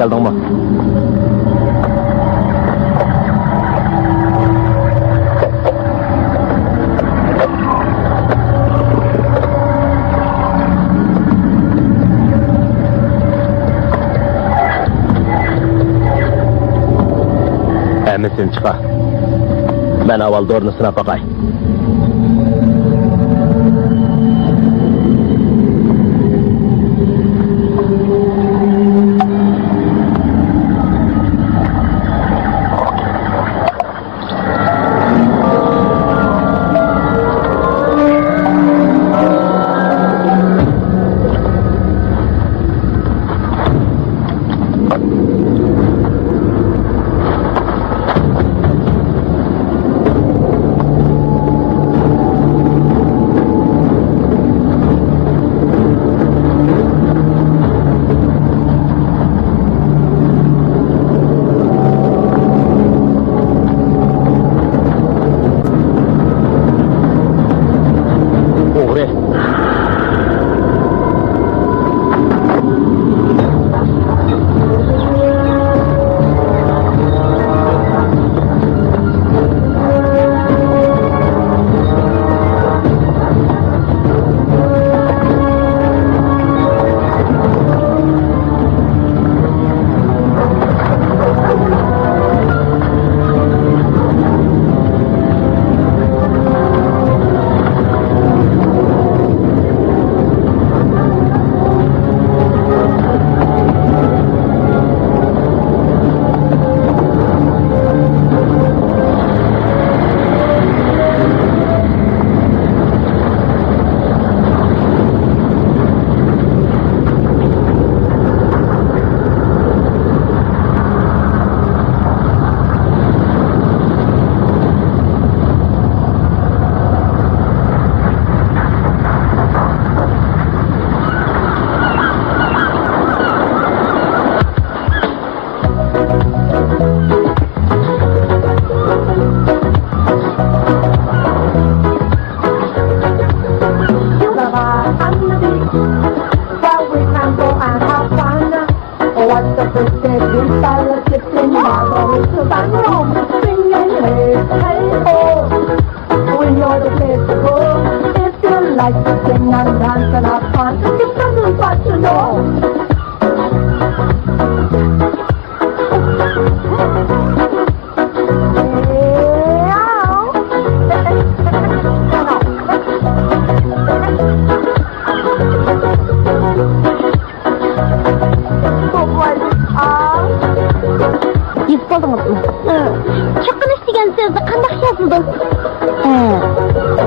Geldin mi? Emisin çıka. Ben avval doğrunusuna bakay.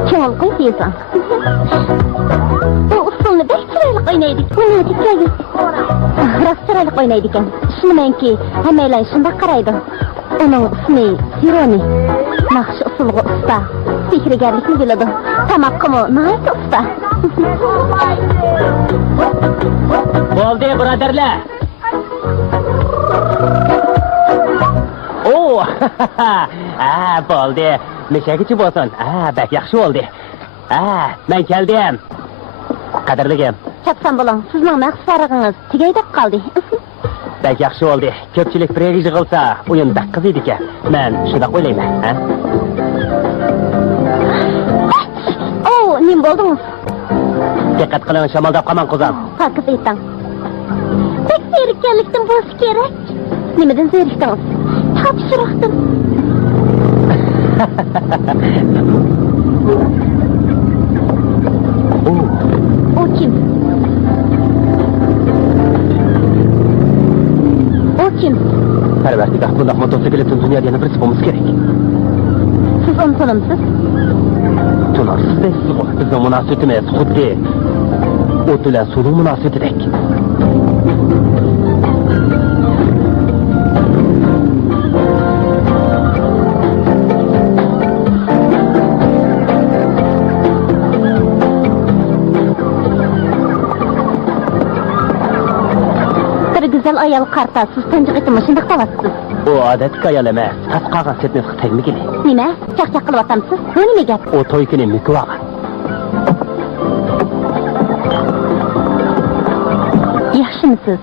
Çoğul koy diyorsan. Bu usulunu bek sıraylık oynaydık. Bunu hadi gel. Rast sıraylık oynaydık. Şunu menki hemeyle şunda karaydı. Onun ismi Sironi. Nakşı usulgu usta. Fikrigerlikini biladi. Tamakkımı nayet usta. Bo'ldi, birodarlar. Oo, bo'ldi. Meshagichi bo'lsin. Bak yaxshi bo'ldi. Men keldim. Qadrligim. Çapsan bulan, sizning maqsadingiz tugaydib qoldi. Bak yaxshi bo'ldi. Ko'pchilik birga yig'ilsa, o'yin daqqaz edi-ku. Men shunday o'ylayman, Nim bo'ldingiz? Diqqat qiling, shamoldab qolmang quzam. Haqiqat aytdim. Pek zerikkanlikdan bo'lsa kerak. Nimadan zerikdingiz? Topshiriqdim. O kim? O kim? Parvardigor, bundoq motosikletni dunyoda yana birisi bo'lmasa kerak. Siz onu tanımsız? Tunarsiz deysiz, bizning munosabatimiz xuddi o't bilan suvning munosabatidek. Bir güzel ayal karta, siz tanıcık etimi şundak tavatsız. O odatga ayol emas, tas qolgan setnesga tegmagili. Nima? Chaqchaq qilib atamsiz? Bu nima gap? O to'y kuni mukib olgan. Yaxshimisiz?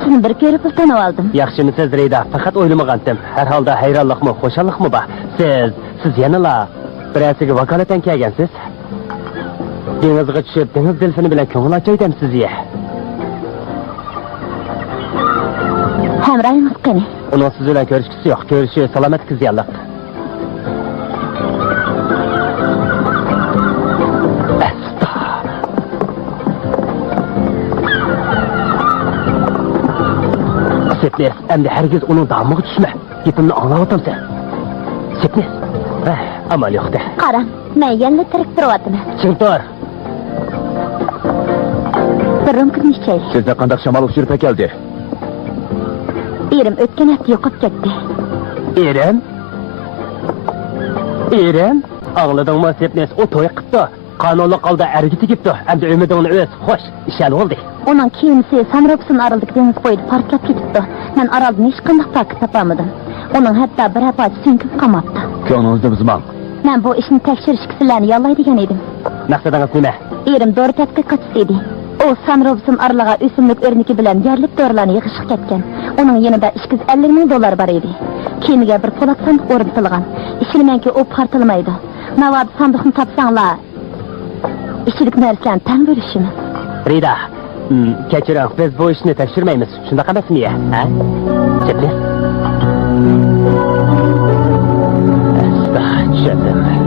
Sizni bir ko'rib tanib oldim. Yaxshimisiz Reyda? Faqat o'ylamagandim. Har holda hayronlikmi, xo'shallikmi bor? Siz yanala birasiga vakolatan kelgansiz. Dengizga tushib, dengiz delfini bilan ko'ngil ochaydim sizga. Hamroyimiz qani? Uning siz bilan ko'rishgisi yo'q. Ko'rishi salomat qizyanliq. Sepnes, endi herkes onun damığı düşme. Gitimini anlavatım sen. Sepnes. Amal yo'q-da. Qarang, men yana tirik turyotim. Chiq tur. Birim kun ishchay. Sizda qanday shamol uchirib keldi? Erim o'tgan hafta yo'qib ketdi. Erim? Angladingmi Sepnes? O to'y qildi. Qonunli qoldi, ergi tegibdi. Endi umidingni o'z. Xo'sh, ishal bo'ldi. Onun kiyimisi Samropsun araldık deniz boyida partlab ketibdi. Men araldan hech qanday paket topamadim. Onun hatta bir apaç sünküp qamapti. Ko'nglingizni buzmang. Men bu ishni tekshirishga sizlarni yollaydigan edim. Maqsadingiz nima? Erim dori tadqiqotchisi edi. O Samropsun aralaga o'simlik o'rniki bilan yerlik dorilarni yig'ishib ketgan. Uning yanida $250,000 bor edi. Keyiniga bir po'lat sandiq o'rnatilgan. Ishonmanki, u portlamaydi. Navab sandiqni topsanglar, ichilik narsalarni tan bo'lishimiz. Rida, kechiring, biz bu ishni tekshirmaymiz. Shunday emasmi ya? Sepnes? Tushundim.